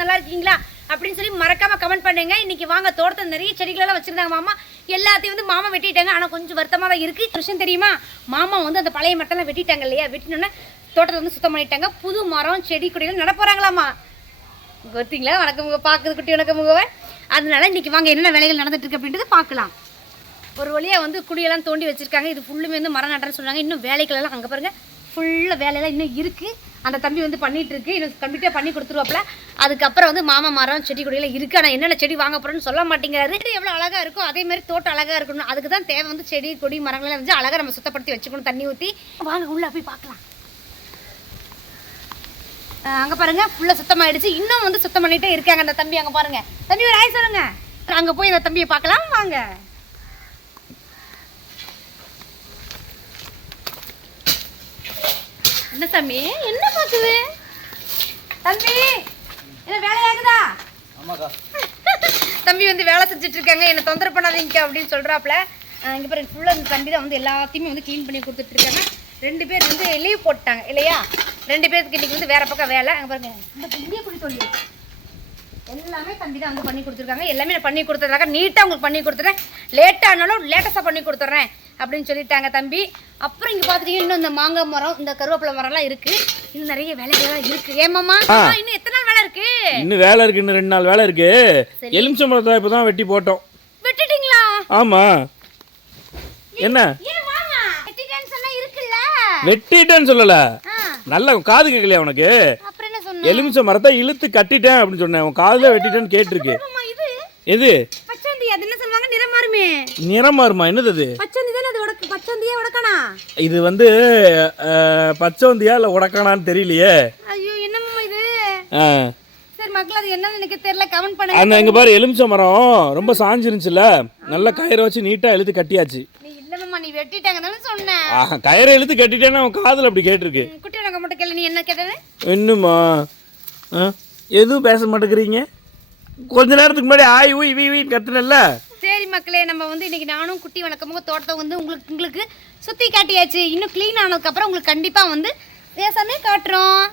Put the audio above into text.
நல்லா இருக்கீங்களா அப்படின்னு சொல்லி மறக்காம கமெண்ட் பண்ணுங்க. இன்னைக்கு வாங்க தோட்டத்தில் நிறைய செடிகளெல்லாம் வச்சிருந்தாங்க மாமா. எல்லாத்தையும் வந்து மாமா வெட்டிட்டாங்க. ஆனால் கொஞ்சம் வருத்தமாக தான் இருக்கு. விஷயம் தெரியுமா, மாமா வந்து அந்த பழைய மட்டெல்லாம் வெட்டிட்டாங்க இல்லையா, வெட்டினோன்னே தோட்டத்தை வந்து சுத்தம் பண்ணிட்டாங்க. புது மரம் செடி கொடிகள் நட போறாங்களாமா. பார்த்தீங்களா, வணக்கம் பார்க்குறது குட்டி வணக்கம் முகவை. அதனால இன்னைக்கு வாங்க என்னென்ன வேலைகள் நடந்துட்டு இருக்கு அப்படின்றது பார்க்கலாம். ஒரு வழியாக வந்து குடியெல்லாம் தோண்டி வச்சிருக்காங்க. இது ஃபுல்லுமே வந்து மரம் நட்டுறேன்னு சொன்னாங்க. இன்னும் வேலைகளெல்லாம் அங்கே பாருங்க ஃபுல்லாக வேலையெல்லாம் இன்னும் இருக்குது. அந்த தம்பி வந்து பண்ணிட்டு இருக்கு. இன்னும் கம்ப்ளீட்டாக பண்ணி கொடுத்துருவாப்புல. அதுக்கப்புறம் வந்து மாமா மரம் செடி கொடியெல்லாம் இருக்குது. ஆனால் என்னென்ன செடி வாங்க போகிறோன்னு சொல்ல மாட்டேங்கிறாரு. எவ்வளோ அழகாக இருக்கும் அதே மாதிரி தோட்டம் அழகாக இருக்கணும். அதுக்கு தான் தேவை வந்து செடி கொடி மரங்கள்லாம் வந்து அழகாக நம்ம சுத்தப்படுத்தி வச்சுக்கணும். தண்ணி ஊற்றி வாங்க உள்ளே போய் பார்க்கலாம். அங்கே பாருங்க ஃபுல்லாக சுத்தமாயிடுச்சு. இன்னும் வந்து சுத்தம் பண்ணிகிட்டே இருக்காங்க அந்த தம்பி. அங்கே பாருங்க தம்பி ஒரு ஆய் சொல்லுங்க. அங்கே போய் அந்த தம்பியை பார்க்கலாம் வாங்க. என்ன தம்பி என்ன பார்க்குது தம்பி, என்ன வேலையாகுதா? தம்பி வந்து வேலை செஞ்சுட்டு இருக்காங்க. என்ன தொந்தரவு பண்ணாதீங்க அப்படின்னு சொல்றாப்ல. இங்கே பாருங்க ஃபுல்லாக இந்த தம்பி தான் வந்து எல்லாத்தையுமே வந்து க்ளீன் பண்ணி கொடுத்துட்டு இருக்காங்க. 2 பேர் வந்து லீவ் போட்டாங்க இல்லையா, 2 பேருக்கு இன்னைக்கு வந்து வேற பக்கம் வேலை. அங்கே பாருங்க இந்த தம்பியை பிடி சொல்லி எல்லாமே தம்பி தான் வந்து பண்ணி கொடுத்துருக்காங்க. எல்லாமே நான் பண்ணி கொடுத்துட்றாங்க. நீட்டாக உங்களுக்கு பண்ணி கொடுத்துட்றேன். லேட்டானாலும் லேட்டஸ்ட்டாக பண்ணி கொடுத்துட்றேன் அப்படின்னு சொல்லிட்டாங்க தம்பி. அப்புறம் இங்கே பார்த்துட்டீங்கன்னா இன்னும் இந்த மாங்காய் மரம் இந்த கருவேப்பிலை மரம்லாம் இருக்குது. இன்னும் நிறைய வேலைகள்லாம் இருக்குது. ஏமாம்மா இன்னும் எத்தனை நாள் வேலை இருக்குது? இன்னும் வேலை இருக்குது. இன்னும் 2 நாள் வேலை இருக்குது. எலுமிச்சை மரத்தை இப்போ தான் வெட்டி போட்டோம். வெட்டிட்டீங்களா? ஆமாம். என்ன வெட்டிட்டேன்னு சொல்லல, நல்ல காது கேட்கலையா உனக்கு? எலுமிச்சை மரத்தை இழுத்து கட்டிட்டேன் அப்படின்னு சொன்னேன். உன் காதுல வெட்டிட்டேன்னு கேட்டிருக்கு. எது நிறம் மாறுமா? என்னது அது? இது வந்து பச்சோந்தியா இல்ல உடக்கானான்னு தெரியலையே. அந்த இங்க பாரு எலுமிச்சை மரம் ரொம்ப சாஞ்சிருந்துச்சுல, நல்லா கயிறை வச்சு நீட்டா இழுத்து கட்டியாச்சு. கயிறை இழுத்து கட்டிட்டேன்னா அவன் காதுல அப்படி கேட்டிருக்கு. இன்னுமா எதுவும் பேச மாட்டேங்கிறீங்க? கொஞ்ச நேரத்துக்கு முன்னாடி ஆய் ஊய் வீ வீ கத்துனல்ல. சரி மக்களே, நம்ம வந்து இன்னைக்கு நானும் குட்டி வணக்கமுக தோட்டத்தை வந்து உங்களுக்கு சுத்தி காட்டியாச்சு. இன்னும் க்ளீன் ஆனதுக்கு அப்புறம் உங்களுக்கு கண்டிப்பா வந்து பேசாமே காட்டுறோம்.